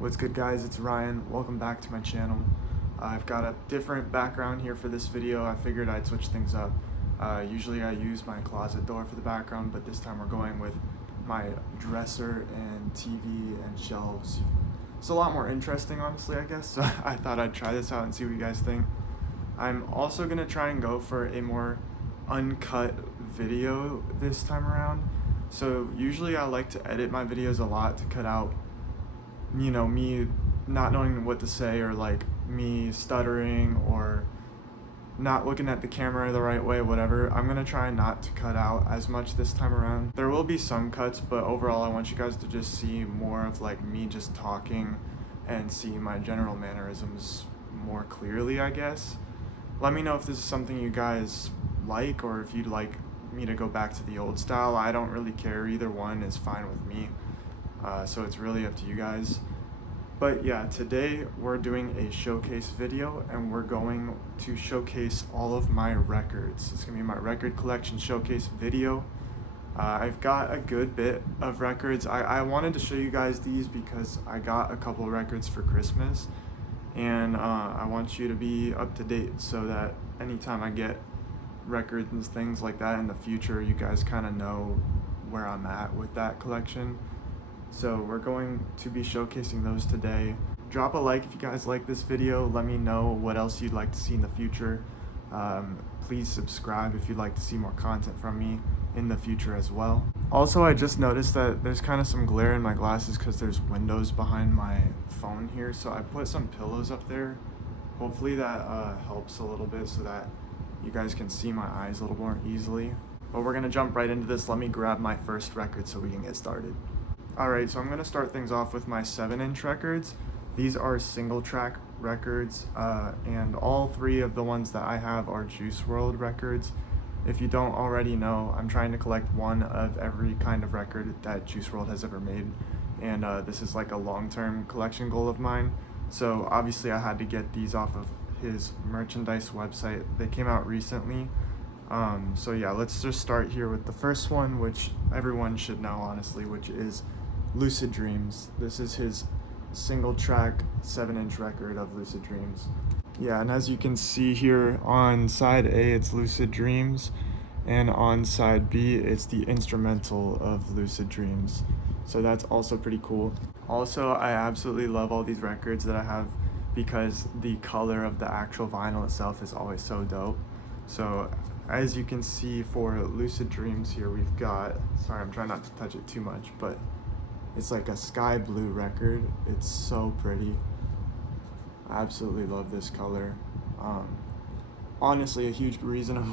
What's good, guys? It's Ryan. Welcome back to my channel. I've got a different background here for this video. I figured I'd switch things up. Usually I use my closet door for the background, but this time we're going with my dresser and TV and shelves. It's a lot more interesting, honestly, I guess, so I thought I'd try this out and see what you guys think. I'm also going to try and go for a more uncut video this time around. So usually I like to edit my videos a lot to cut out me not knowing what to say, or like me stuttering or not looking at the camera the right way, whatever. I'm gonna try not to cut out as much this time around. There will be some cuts, but overall I want you guys to just see more of like me just talking and see my general mannerisms more clearly, I guess. Let me know if this is something you guys like, or if you'd like me to go back to the old style. I don't really care, either one is fine with me. So it's really up to you guys. But yeah, today we're doing a showcase video and we're going to showcase all of my records. It's gonna be my record collection showcase video. I've got a good bit of records. I wanted to show you guys these because I got a couple records for Christmas, and I want you to be up to date so that anytime I get records and things like that in the future, you guys kind of know where I'm at with that collection. So we're going to be showcasing those today. Drop a like if you guys like this video. Let me know what else you'd like to see in the future. Please subscribe if you'd like to see more content from me in the future as well. Also, I just noticed that there's kind of some glare in my glasses because there's windows behind my phone here. So I put some pillows up there. Hopefully that helps a little bit so that you guys can see my eyes a little more easily. But we're gonna jump right into this. Let me grab my first record so we can get started. Alright, so I'm going to start things off with my 7-inch records. These are single track records, and all three of the ones that I have are Juice WRLD records. If you don't already know, I'm trying to collect one of every kind of record that Juice WRLD has ever made, and this is like a long-term collection goal of mine. So obviously I had to get these off of his merchandise website. They came out recently. So yeah, let's just start here with the first one, which everyone should know, honestly, which is Lucid Dreams. This is his single track 7-inch record of Lucid Dreams. Yeah, and as you can see here, on side A it's Lucid Dreams, and on side B it's the instrumental of Lucid Dreams. So that's also pretty cool. Also, I absolutely love all these records that I have because the color of the actual vinyl itself is always so dope. So as you can see, for Lucid Dreams here, we've got, sorry, I'm trying not to touch it too much, but it's like a sky blue record. It's so pretty. I absolutely love this color. Honestly, a huge reason of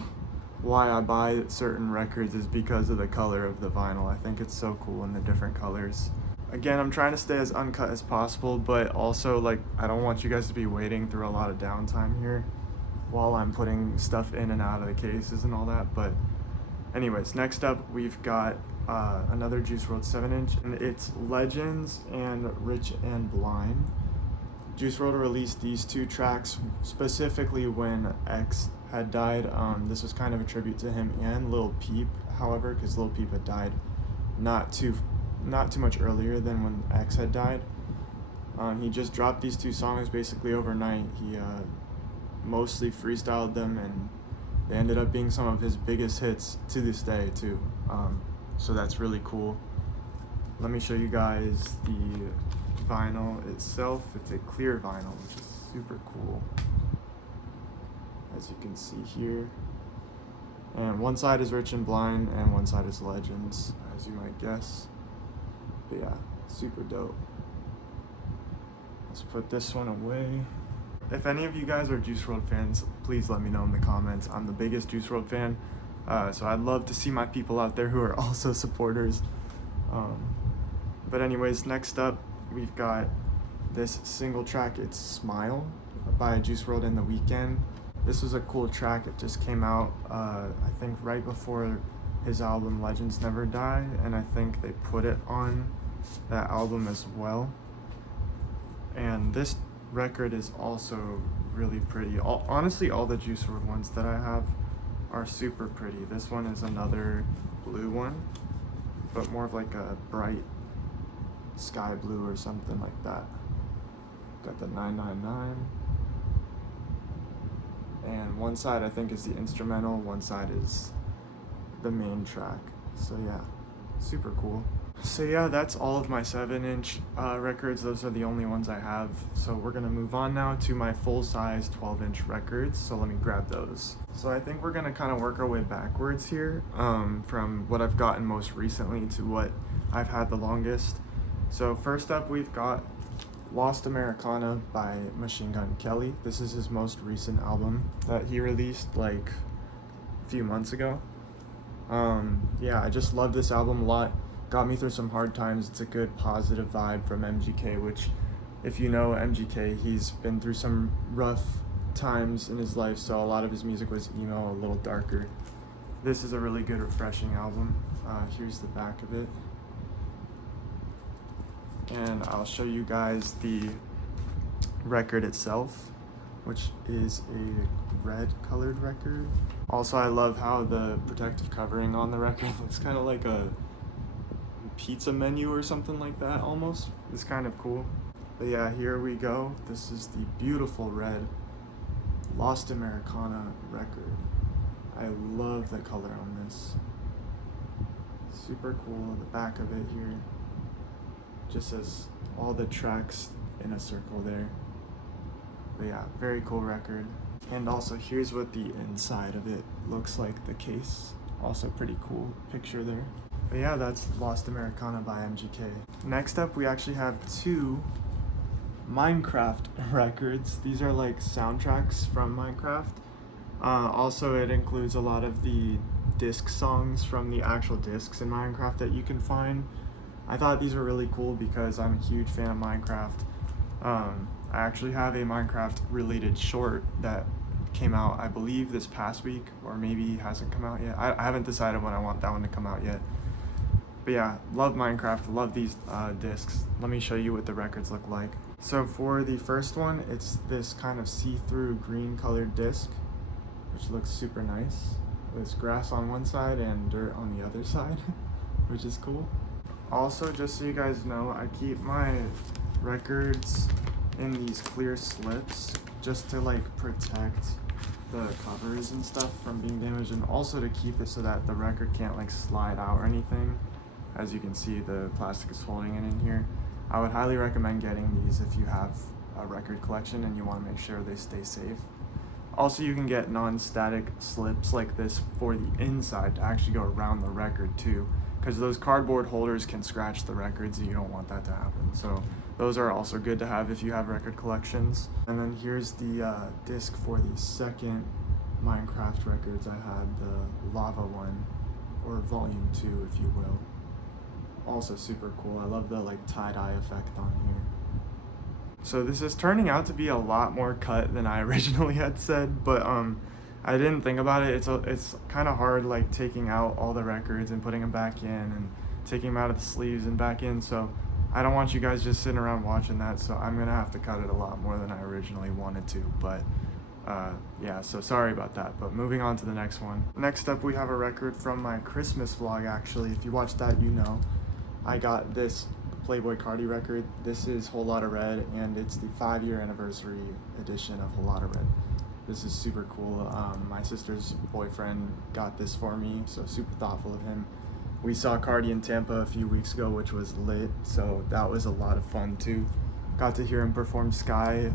why I buy certain records is because of the color of the vinyl. I think it's so cool in the different colors. Again, I'm trying to stay as uncut as possible, but also, like, I don't want you guys to be waiting through a lot of downtime here while I'm putting stuff in and out of the cases and all that. But anyways, next up we've got another Juice WRLD 7-inch, and it's Legends and Rich and Blind. Juice WRLD released these two tracks specifically when X had died. This was kind of a tribute to him and Lil Peep, however, because Lil Peep had died not too much earlier than when X had died. He just dropped these two songs basically overnight. He mostly freestyled them, and they ended up being some of his biggest hits to this day too. So that's really cool. Let me show you guys the vinyl itself. It's a clear vinyl, which is super cool, as you can see here. And one side is Rich and Blind and one side is Legends, as you might guess. But yeah, super dope. Let's put this one away. If any of you guys are Juice WRLD fans, please let me know in the comments. I'm the biggest Juice WRLD fan, so I'd love to see my people out there who are also supporters. But anyways, next up we've got this single track. It's Smile by Juice WRLD and The Weeknd. This was a cool track. It just came out I think right before his album Legends Never Die, and I think they put it on that album as well. And this record is also really pretty. Honestly, all the Juice WRLD ones that I have are super pretty. This one is another blue one, but more of like a bright sky blue or something like that. Got the 999. And one side I think is the instrumental, one side is the main track. So yeah, super cool. So yeah, that's all of my 7-inch records. Those are the only ones I have. So we're gonna move on now to my full-size 12-inch records. So let me grab those. So I think we're gonna kind of work our way backwards here, from what I've gotten most recently to what I've had the longest. So first up, we've got Lost Americana by Machine Gun Kelly. This is his most recent album that he released like a few months ago. Yeah, I just love this album a lot. Got me through some hard times. It's a good positive vibe from MGK, which if you know MGK, he's been through some rough times in his life, so a lot of his music was emo, a little darker. This is a really good, refreshing album. Here's the back of it. And I'll show you guys the record itself, which is a red colored record. Also, I love how the protective covering on the record looks kind of like a pizza menu or something like that almost. It's kind of cool. But yeah, here we go. This is the beautiful red Lost Americana record. I love the color on this. Super cool. The back of it here just says all the tracks in a circle there. But yeah, very cool record. And also here's what the inside of it looks like, the case. Also pretty cool picture there. But yeah, that's Lost Americana by MGK. Next up, we actually have 2 Minecraft records. These are like soundtracks from Minecraft. Also, it includes a lot of the disc songs from the actual discs in Minecraft that you can find. I thought these were really cool because I'm a huge fan of Minecraft. I actually have a Minecraft related short that came out, I believe, this past week, or maybe hasn't come out yet. I haven't decided when I want that one to come out yet. But yeah, love Minecraft, love these discs. Let me show you what the records look like. So for the first one, it's this kind of see-through green colored disc, which looks super nice. There's grass on one side and dirt on the other side, which is cool. Also, just so you guys know, I keep my records in these clear slips just to like protect the covers and stuff from being damaged, and also to keep it so that the record can't like slide out or anything. As you can see, the plastic is holding it in here. I would highly recommend getting these if you have a record collection and you want to make sure they stay safe. Also, you can get non-static slips like this for the inside to actually go around the record too, because those cardboard holders can scratch the records and you don't want that to happen. So those are also good to have if you have record collections. And then here's the disc for the second Minecraft records I had, the Lava one, or Volume 2 if you will. Also super cool. I love the like tie-dye effect on here. So this is turning out to be a lot more cut than I originally had said, but I didn't think about it. It's kind of hard like taking out all the records and putting them back in and taking them out of the sleeves and back in, so I don't want you guys just sitting around watching that, so I'm gonna have to cut it a lot more than I originally wanted to, but yeah, so sorry about that. But moving on to the next one. Next up, we have a record from my Christmas vlog. Actually, if you watched that, you know I got this Playboi Carti record. This is Whole Lotta Red, and it's the 5-year anniversary edition of Whole Lotta Red. This is super cool. My sister's boyfriend got this for me, so super thoughtful of him. We saw Carti in Tampa a few weeks ago, which was lit, so that was a lot of fun too. Got to hear him perform Sky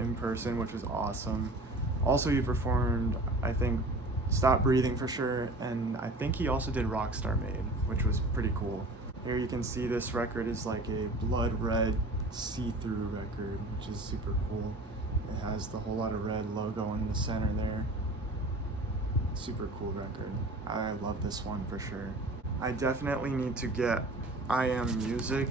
in person, which was awesome. Also, he performed, I think, Stop Breathing for sure, and I think he also did Rockstar Made, which was pretty cool. Here you can see this record is like a blood red see-through record, which is super cool. It has the Whole Lotta Red logo in the center there. Super cool record. I love this one for sure. I definitely need to get I Am Music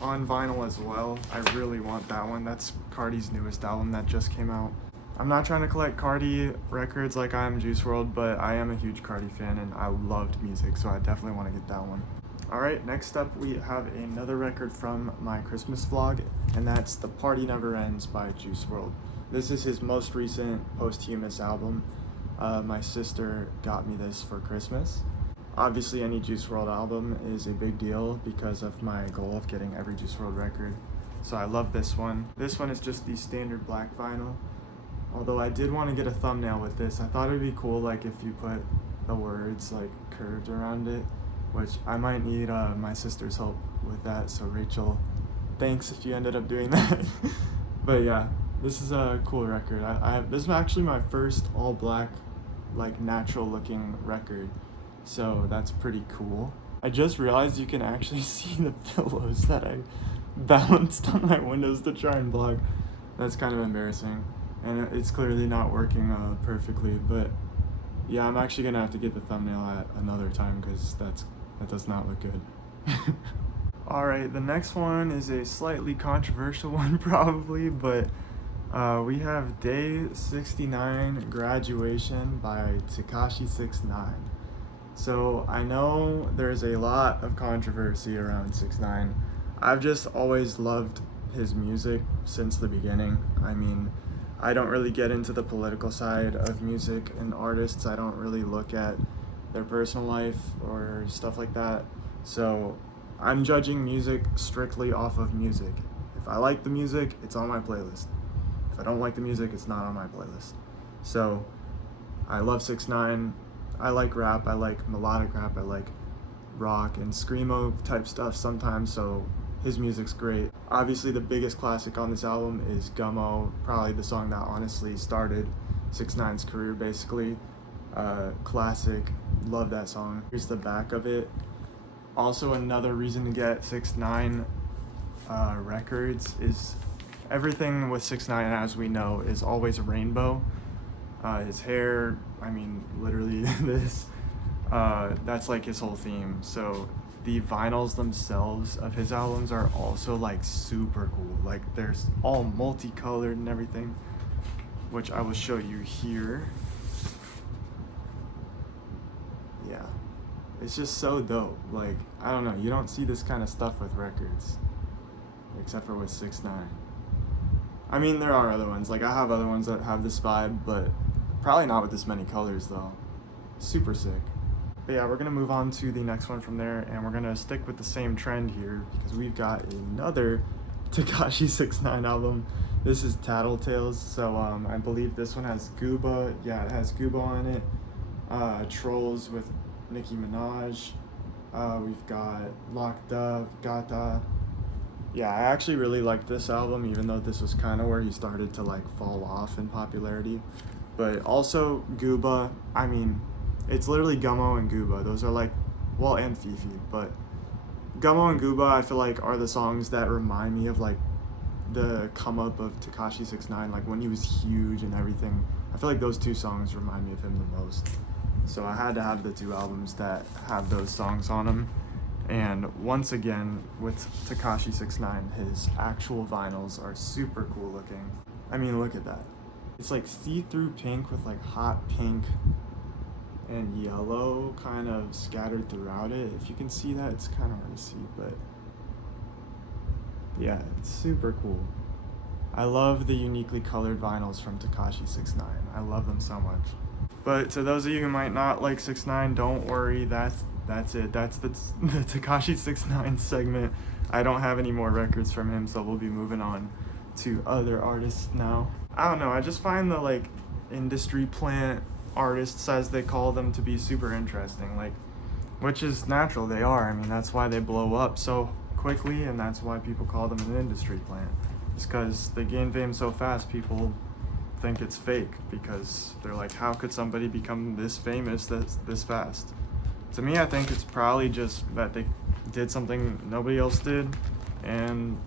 on vinyl as well. I really want that one. That's Carti's newest album that just came out. I'm not trying to collect Carti records like I Am Juice WRLD, but I am a huge Carti fan and I loved music, so I definitely want to get that one. Alright, next up we have another record from my Christmas vlog, and that's The Party Never Ends by Juice WRLD. This is his most recent posthumous album. My sister got me this for Christmas. Obviously, any Juice WRLD album is a big deal because of my goal of getting every Juice WRLD record. So I love this one. This one is just the standard black vinyl. Although I did want to get a thumbnail with this. I thought it would be cool like if you put the words like curved around it, which I might need my sister's help with that. So Rachel, thanks if you ended up doing that. But yeah, this is a cool record. This is actually my first all black, like natural looking record. So that's pretty cool. I just realized you can actually see the pillows that I balanced on my windows to try and block. That's kind of embarrassing. And it's clearly not working perfectly, but yeah, I'm actually gonna have to get the thumbnail at another time because that does not look good. Alright, the next one is a slightly controversial one probably, but we have Day 69 Graduation by Tekashi 69. So I know there's a lot of controversy around 6ix9ine. I've just always loved his music since the beginning. I mean, I don't really get into the political side of music and artists. I don't really look at their personal life or stuff like that. So I'm judging music strictly off of music. If I like the music, it's on my playlist. If I don't like the music, it's not on my playlist. So I love 6ix9ine. I like rap, I like melodic rap, I like rock and screamo type stuff sometimes, so his music's great. Obviously the biggest classic on this album is Gummo, probably the song that honestly started 6ix9ine's career basically. Classic, love that song. Here's the back of it. Also another reason to get 6ix9ine records is everything with 6ix9ine, as we know, is always rainbow. His hair, I mean, literally this, that's like his whole theme. So the vinyls themselves of his albums are also like super cool. Like they're all multicolored and everything, which I will show you here. Yeah, it's just so dope. Like, I don't know, you don't see this kind of stuff with records, except for with 6ix9ine. I mean, there are other ones, like I have other ones that have this vibe, but probably not with this many colors though. Super sick. But yeah, we're gonna move on to the next one from there, and we're gonna stick with the same trend here because we've got another Tekashi 6ix9ine album. This is Tattletales. So I believe this one has Gooba. Yeah, it has Gooba on it. Trolls with Nicki Minaj. We've got Locked Up, Gata. Yeah, I actually really liked this album, even though this was kind of where he started to like fall off in popularity. But also Gooba, I mean, it's literally Gummo and Gooba. Those are like, well, and Fifi, but Gummo and Gooba I feel like are the songs that remind me of like the come up of Tekashi 6ix9ine, like when he was huge and everything. I feel like those two songs remind me of him the most. So I had to have the two albums that have those songs on them. And once again, with Tekashi 6ix9ine, his actual vinyls are super cool looking. I mean, look at that. It's like see-through pink with like hot pink and yellow kind of scattered throughout it. If you can see that, it's kind of hard to see, but yeah, it's super cool. I love the uniquely colored vinyls from Tekashi 6ix9ine. I love them so much. But to those of you who might not like 6ix9ine, don't worry, that's it. That's the Tekashi 6ix9ine segment. I don't have any more records from him, so we'll be moving on to other artists now. I don't know, I just find the like industry plant artists, as they call them, to be super interesting, like, which is natural. They are. I mean, that's why they blow up so quickly, and that's why people call them an industry plant. It's because they gain fame so fast, people think it's fake, because they're like, how could somebody become this famous this fast? To me, I think it's probably just that they did something nobody else did and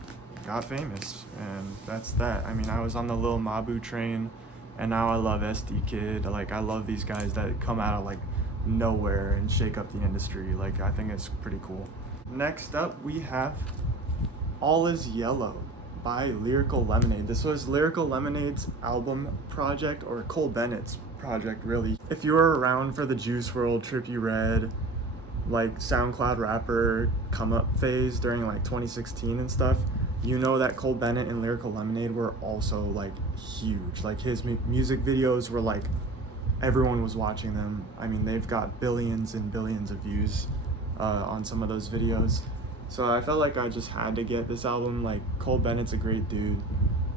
got famous, and that's that. I mean, I was on the Lil Mabu train, and now I love SD Kid. Like, I love these guys that come out of like nowhere and shake up the industry. Like, I think it's pretty cool. Next up, we have All Is Yellow by Lyrical Lemonade. This was Lyrical Lemonade's album project, or Cole Bennett's project, really. If you were around for the Juice WRLD, Trippie Redd, like SoundCloud rapper come up phase during like 2016 and stuff, you know that Cole Bennett and Lyrical Lemonade were also like huge. Like his music videos were like everyone was watching them. I mean, they've got billions and billions of views on some of those videos. So I felt like I just had to get this album. Like, Cole Bennett's a great dude.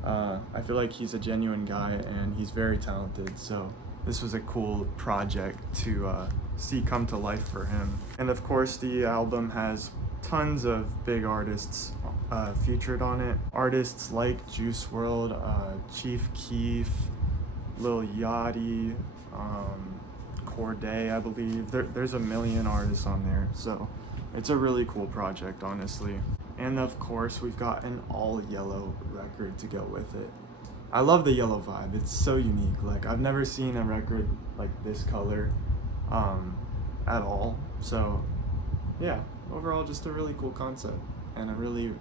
I feel like he's a genuine guy and he's very talented. So this was a cool project to see come to life for him. And of course, the album has tons of big artists featured on it. Artists like Juice WRLD, Chief Keef, Lil Yachty, Cordae, I believe. There's a million artists on there, so it's a really cool project, honestly. And of course, we've got an all yellow record to go with it. I love the yellow vibe. It's so unique. Like, I've never seen a record like this color at all. So yeah, overall, just a really cool concept and a really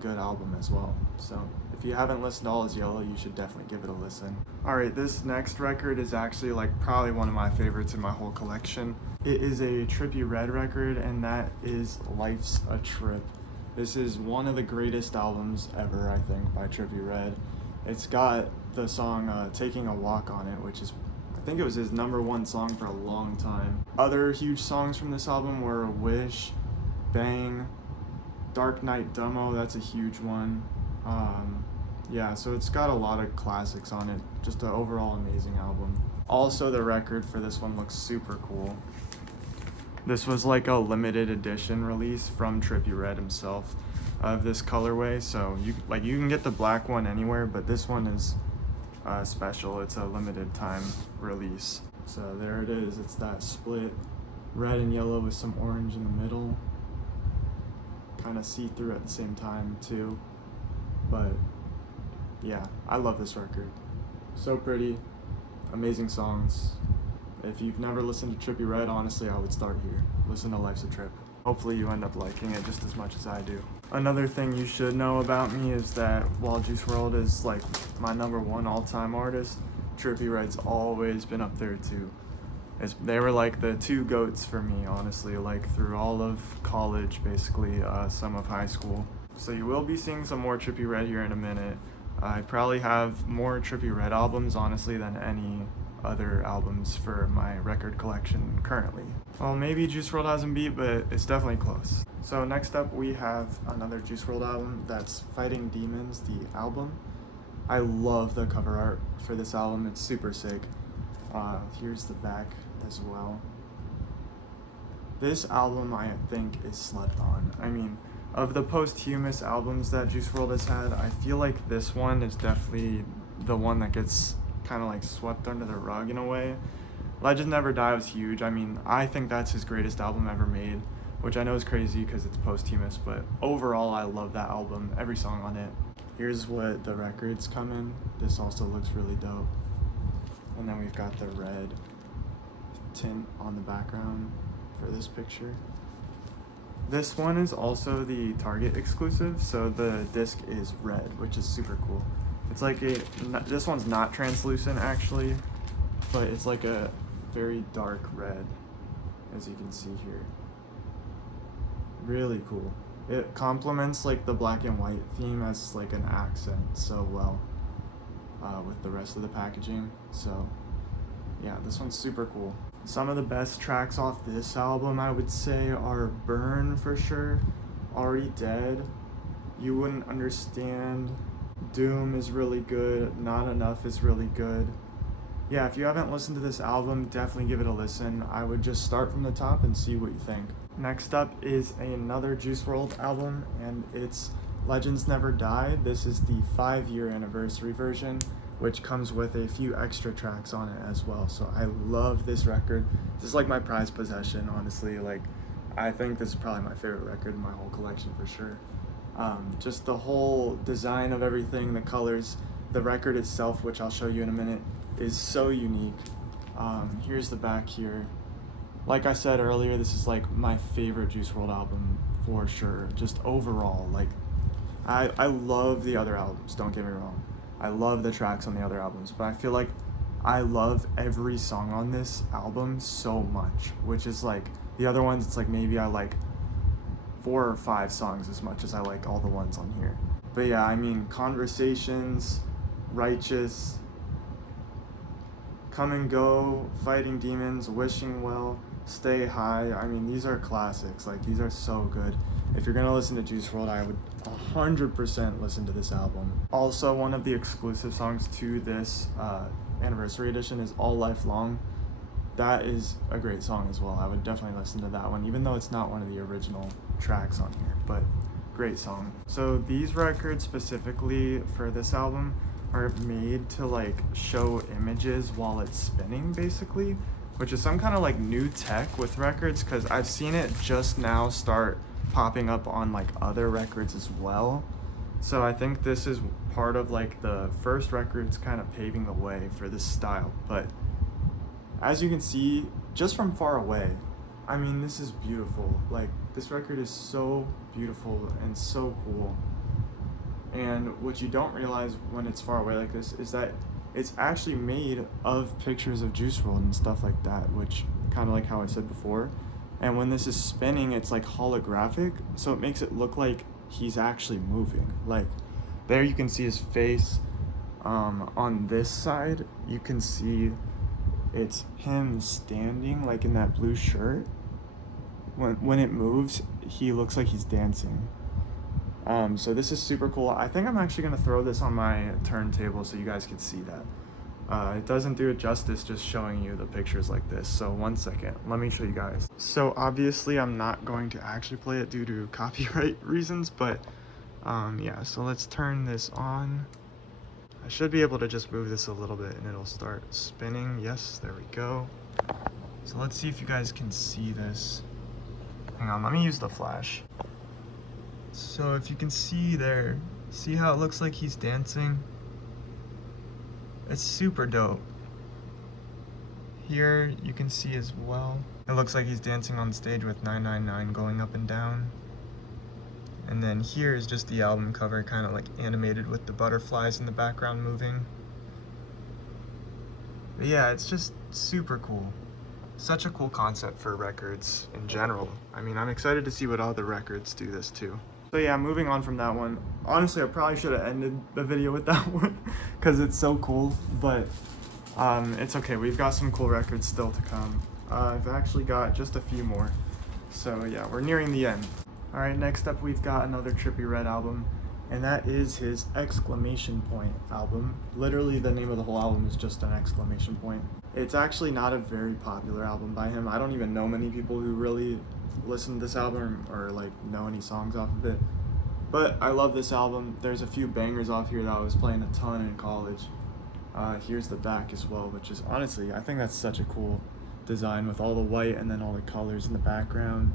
good album as well. So if you haven't listened to All Is Yellow, you should definitely give it a listen. Alright, this next record is actually like probably one of my favorites in my whole collection. It is a Trippie Redd record, and that is Life's a Trip. This is one of the greatest albums ever, I think, by Trippie Redd. It's got the song Taking a Walk on it, which is, I think it was his #1 song for a long time. Other huge songs from this album were Wish, Bang, Dark Knight Demo, that's a huge one. Yeah, so it's got a lot of classics on it. Just an overall amazing album. Also, the record for this one looks super cool. This was like a limited edition release from Trippie Redd himself of this colorway. So you can get the black one anywhere, but this one is special. It's a limited time release. So there it is. It's that split red and yellow with some orange in the middle. Kind of see-through at the same time too. But yeah, I love this record. So pretty, amazing songs. If you've never listened to Trippie Redd, honestly, I would start here. Listen to Life's a Trip. Hopefully you end up liking it just as much as I do. Another thing you should know about me is that while Juice WRLD is like my #1 all-time artist, Trippie Redd's always been up there too. They were like the two goats for me, honestly, like through all of college, basically, some of high school. So you will be seeing some more Trippie Redd here in a minute. I probably have more Trippie Redd albums, honestly, than any other albums for my record collection currently. Well, maybe Juice WRLD hasn't beat, but it's definitely close. So next up we have another Juice WRLD album, that's Fighting Demons, the album. I love the cover art for this album, it's super sick. Here's the back as well. This album, I think, is slept on. I mean, of the posthumous albums that Juice WRLD has had, I feel like this one is definitely the one that gets kind of like swept under the rug in a way. Legend Never Die was huge. I mean, I think that's his greatest album ever made, which I know is crazy because it's posthumous, but overall I love that album, every song on it. Here's what the records come in. This also looks really dope. And then we've got the red tint on the background for this picture. This one is also the Target exclusive, so the disc is red, which is super cool. It's like this one's not translucent actually, but it's like a very dark red, as you can see here. Really cool. It complements like the black and white theme as like an accent so well with the rest of the packaging. So yeah, this one's super cool. Some of the best tracks off this album, I would say, are Burn for sure, Already Dead, You Wouldn't Understand, Doom is really good, Not Enough is really good. Yeah, if you haven't listened to this album, definitely give it a listen. I would just start from the top and see what you think. Next up is another Juice WRLD album, and it's Legends Never Die. This is the 5-year anniversary version, which comes with a few extra tracks on it as well. So I love this record. This is like my prized possession, honestly. Like, I think this is probably my favorite record in my whole collection for sure. Just the whole design of everything, the colors, the record itself, which I'll show you in a minute, is so unique. Here's the back here. Like I said earlier, this is like my favorite Juice WRLD album for sure. Just overall, like, I love the other albums, don't get me wrong. I love the tracks on the other albums, but I feel like I love every song on this album so much, which is like, the other ones, it's like maybe I like 4 or 5 songs as much as I like all the ones on here. But yeah, I mean, Conversations, Righteous, Come and Go, Fighting Demons, Wishing Well, Stay High. I mean, these are classics. Like, these are so good. If you're gonna listen to Juice WRLD, I would 100% listen to this album. Also, one of the exclusive songs to this anniversary edition is All Life Long. That is a great song as well. I would definitely listen to that one, even though it's not one of the original tracks on here, but great song. So these records specifically for this album are made to like show images while it's spinning, basically, which is some kind of like new tech with records, because I've seen it just now start popping up on like other records as well. So I think this is part of like the first records kind of paving the way for this style. But as you can see just from far away, I mean, this is beautiful. Like, this record is so beautiful and so cool. And what you don't realize when it's far away like this is that it's actually made of pictures of Juice WRLD and stuff like that, which kind of like how I said before. And when this is spinning, it's like holographic, so it makes it look like he's actually moving. Like, there you can see his face. On this side, you can see it's him standing like in that blue shirt. When it moves, he looks like he's dancing. So this is super cool. I think I'm actually gonna throw this on my turntable so you guys can see that. It doesn't do it justice just showing you the pictures like this. So one second, let me show you guys. So obviously I'm not going to actually play it due to copyright reasons, but yeah, so let's turn this on. I should be able to just move this a little bit and it'll start spinning. Yes, there we go. So let's see if you guys can see this. Hang on, let me use the flash. So if you can see there, see how it looks like he's dancing? It's super dope. Here you can see as well, it looks like he's dancing on stage with 999 going up and down. And then here is just the album cover, kind of like animated with the butterflies in the background moving. But yeah, it's just super cool. Such a cool concept for records in general. I mean, I'm excited to see what other records do this too. So yeah, moving on from that one. Honestly, I probably should have ended the video with that one because it's so cool, but it's okay. We've got some cool records still to come. I've actually got just a few more. So yeah, we're nearing the end. All right, next up we've got another Trippie Redd album, and that is his Exclamation Point album. Literally the name of the whole album is just an exclamation point. It's actually not a very popular album by him. I don't even know many people who really listen to this album or like know any songs off of it. But I love this album. There's a few bangers off here that I was playing a ton in college. Here's the back as well, which is honestly, I think that's such a cool design with all the white and then all the colors in the background.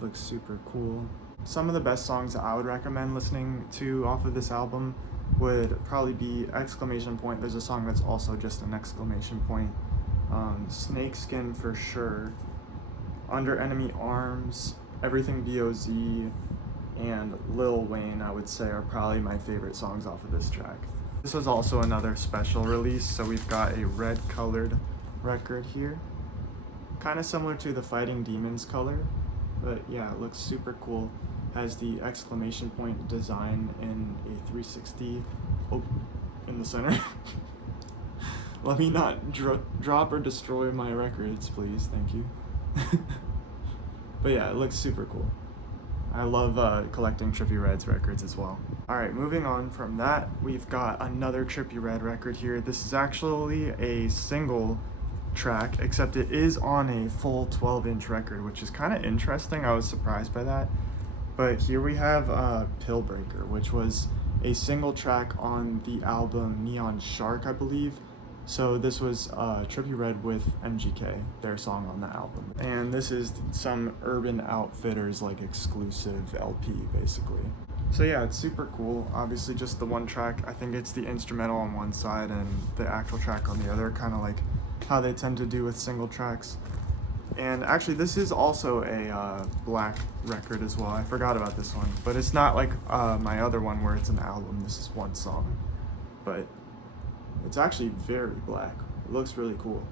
Looks super cool. Some of the best songs that I would recommend listening to off of this album would probably be Exclamation Point. There's a song that's also just an exclamation point. Snakeskin for sure. Under Enemy Arms, Everything B.O.Z, and Lil Wayne, I would say, are probably my favorite songs off of this track. This was also another special release, so we've got a red colored record here. Kind of similar to the Fighting Demons color, but yeah, it looks super cool. Has the exclamation point design in a 360 in the center. Let me not drop or destroy my records, please. Thank you. But yeah, it looks super cool. I love collecting Trippie Redd's records as well. Alright, moving on from that, we've got another Trippie Redd record here. This is actually a single track, except it is on a full 12-inch record, which is kind of interesting. I was surprised by that. But here we have Pillbreaker, which was a single track on the album Neon Shark, I believe. So this was Trippie Redd with MGK, their song on the album. And this is some Urban Outfitters like exclusive LP, basically. So yeah, it's super cool. Obviously just the one track. I think it's the instrumental on one side and the actual track on the other, kind of like how they tend to do with single tracks. And actually this is also a black record as well. I forgot about this one, but it's not like my other one where it's an album. This is one song, but it's actually very black. It looks really cool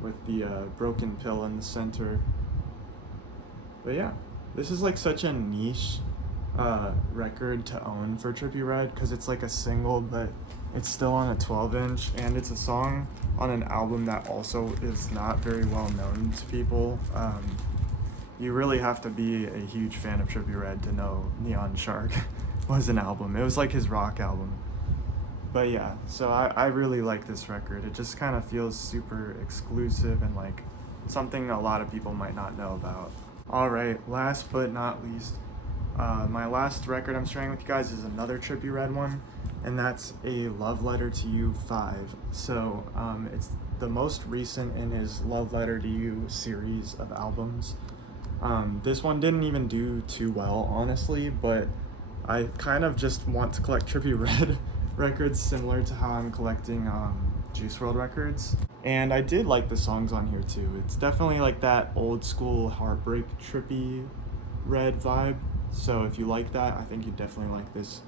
with the broken pill in the center. But yeah, this is like such a niche record to own for Trippie Redd because it's like a single, but it's still on a 12-inch, and it's a song on an album that also is not very well known to people. You really have to be a huge fan of Trippie Redd to know Neon Shark was an album. It was like his rock album. But yeah, so I really like this record. It just kind of feels super exclusive and like something a lot of people might not know about. Alright, last but not least, my last record I'm sharing with you guys is another Trippie Redd one, and that's a Love Letter to You 5. So it's the most recent in his Love Letter to You series of albums. This one didn't even do too well, honestly, but I kind of just want to collect Trippie Redd records similar to how I'm collecting Juice WRLD records. And I did like the songs on here too. It's definitely like that old school heartbreak Trippie Redd vibe. So if you like that, I think you'd definitely like this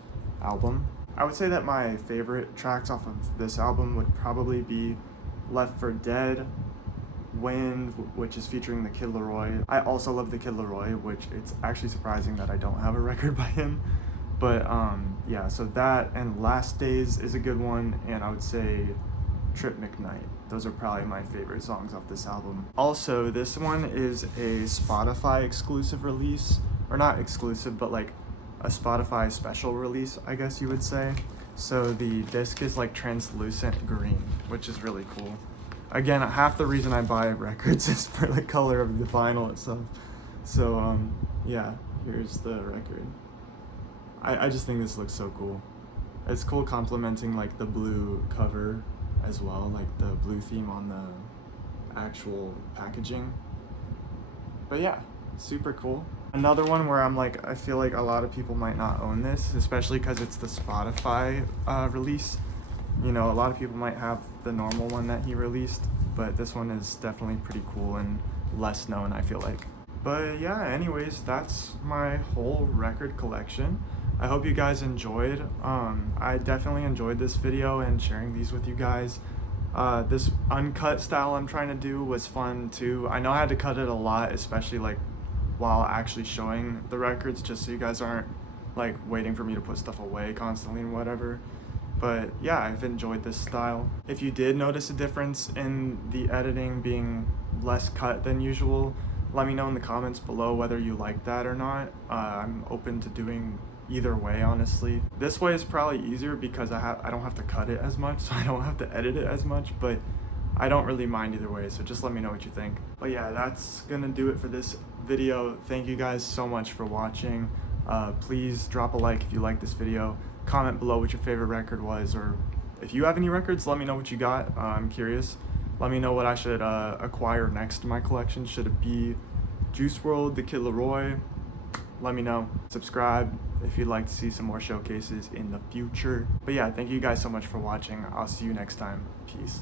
album. I would say that my favorite tracks off of this album would probably be Left for Dead, Wind, which is featuring the Kid Laroi. I also love the Kid Laroi, which it's actually surprising that I don't have a record by him. But yeah, so that and Last Days is a good one, and I would say Trip McKnight. Those are probably my favorite songs off this album. Also, this one is a Spotify exclusive release, or not exclusive, but like a Spotify special release, I guess you would say. So the disc is like translucent green, which is really cool. Again, half the reason I buy records is for the color of the vinyl itself. So yeah, here's the record. I just think this looks so cool. It's cool complementing like the blue cover as well, like the blue theme on the actual packaging. But yeah, super cool. Another one where I'm like, I feel like a lot of people might not own this, especially because it's the Spotify release. You know, a lot of people might have the normal one that he released, but this one is definitely pretty cool and less known, I feel like. But yeah, anyways, that's my whole record collection. I hope you guys enjoyed. I definitely enjoyed this video and sharing these with you guys. This uncut style I'm trying to do was fun too. I know I had to cut it a lot, especially like while actually showing the records, just so you guys aren't like waiting for me to put stuff away constantly and whatever. But yeah, I've enjoyed this style. If you did notice a difference in the editing being less cut than usual, let me know in the comments below whether you like that or not. I'm open to doing either way, honestly. This way is probably easier because I don't have to cut it as much, so I don't have to edit it as much, but I don't really mind either way, so just let me know what you think. But yeah, that's gonna do it for this video. Thank you guys so much for watching. Please drop a like if you like this video. Comment below what your favorite record was, or if you have any records, let me know what you got. I'm curious. Let me know what I should acquire next to my collection. Should it be Juice WRLD, the Kid Laroi? Let me know. Subscribe if you'd like to see some more showcases in the future. But yeah, thank you guys so much for watching. I'll see you next time. Peace.